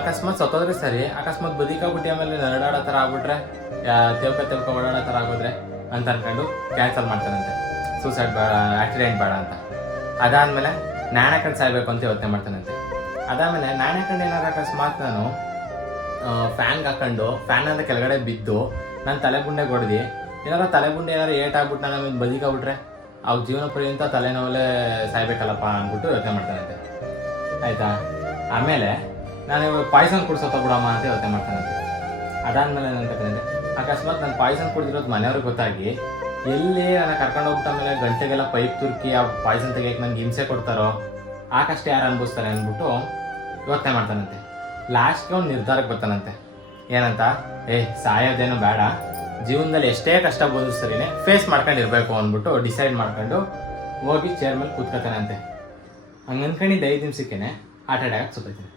ಅಕಸ್ಮಾತ್ ಸತ್ತೋದ್ರೆ ಸರಿ, ಅಕಸ್ಮಾತ್ ಬದುಕಾಗ್ಬಿಟ್ಟು ಆಮೇಲೆ ನರಡಾಡೋ ಥರ ಆಗ್ಬಿಟ್ರೆ, ತೇವ್ಕ ಓಡಾಡೋ ಥರ ಆಗೋದ್ರೆ ಅಂತ ಅನ್ಕೊಂಡು ಕ್ಯಾನ್ಸಲ್ ಮಾಡ್ತಾನಂತೆ. ಸೂಸೈಡ್ ಬೇಡ, ಆಕ್ಸಿಡೆಂಟ್ ಬೇಡ ಅಂತ. ಅದಾದಮೇಲೆ ನಾಣ್ಯ ಹಾಕೊಂಡು ಸಾಯ್ಬೇಕು ಅಂತ ಯೋಚನೆ ಮಾಡ್ತಾನಂತೆ. ಅದಾದಮೇಲೆ ನಾಣ್ಯ ಹಾಕೊಂಡು ಏನಾರು ಅಕಸ್ಮಾತ್ ನಾನು ಫ್ಯಾನ್ಗೆ ಹಾಕೊಂಡು ಫ್ಯಾನಿಂದ ಕೆಳಗಡೆ ಬಿದ್ದು ನಾನು ತಲೆಬುಂಡೆಗೆ ಹೊಡೆದು ಏನಾರು ತಲೆಬುಂಡೆ ಏನಾರು ಏಟಾಗ್ಬಿಟ್ಟು ನಾನು ಬದುಕಾಗ್ಬಿಟ್ರೆ ಅವ್ರ ಜೀವನ ಪರ್ಯಂತ ತಲೆನೋವಲ್ಲೇ ಸಾಯ್ಬೇಕಲ್ಲಪ್ಪ ಅಂದ್ಬಿಟ್ಟು ಯೋಚನೆ ಮಾಡ್ತಾನಂತೆ. ಆಯಿತಾ? ಆಮೇಲೆ ನಾನು ಇವಾಗ ಪಾಯ್ಸನ್ ಕುಡ್ಸೋತ ಬಿಡಮ್ಮ ಅಂತ ಯೋಚನೆ ಮಾಡ್ತಾನಂತೆ. ಅದಾದಮೇಲೆ ಏನಂತಂದರೆ ಅಕಸ್ಮಾತ್ ನಾನು ಪಾಯ್ಸನ್ ಕುಡಿದಿರೋದು ಮನೆಯವ್ರಿಗೆ ಗೊತ್ತಾಗಿ ಎಲ್ಲಿ ನಾನು ಕರ್ಕೊಂಡು ಹೋಗ್ಬಿಟ್ಟ ಮೇಲೆ ಗಂಟೆಗೆಲ್ಲ ಪೈಪ್ ತುರ್ಕಿ ಆ ಪಾಯ್ಸನ್ ತೆಗಿಯೋಕೆ ನನಗೆ ಹಿಂಸೆ ಕೊಡ್ತಾರೋ ಆ ಕಷ್ಟ ಯಾರು ಅನ್ಭವಿಸ್ತಾರೆ ಅಂದ್ಬಿಟ್ಟು ಯೋಚನೆ ಮಾಡ್ತಾನಂತೆ. ಲಾಸ್ಟ್ಗೆ ಒಂದು ನಿರ್ಧಾರಕ್ಕೆ ಬರ್ತಾನಂತೆ. ಏನಂತ, ಸಾಯೋದೇನೋ ಬೇಡ, ಜೀವನದಲ್ಲಿ ಎಷ್ಟೇ ಕಷ್ಟ ಬಂದರೂ ಸರಿನೇ ಫೇಸ್ ಮಾಡ್ಕೊಂಡಿರ್ಬೇಕು ಅಂದ್ಬಿಟ್ಟು ಡಿಸೈಡ್ ಮಾಡ್ಕೊಂಡು ಹೋಗಿ ಚೇರ್ ಮೇಲೆ ಕೂತ್ಕೊತಾನಂತೆ. ಹಂಗೆ ಅಂದ್ಕೊಂಡಿದ್ದು 5 ನಿಮಿಷಕ್ಕೇ ಹಾರ್ಟ್ ಅಟ್ಯಾಕ್ ಸುತ್ತೈತಾನೆ.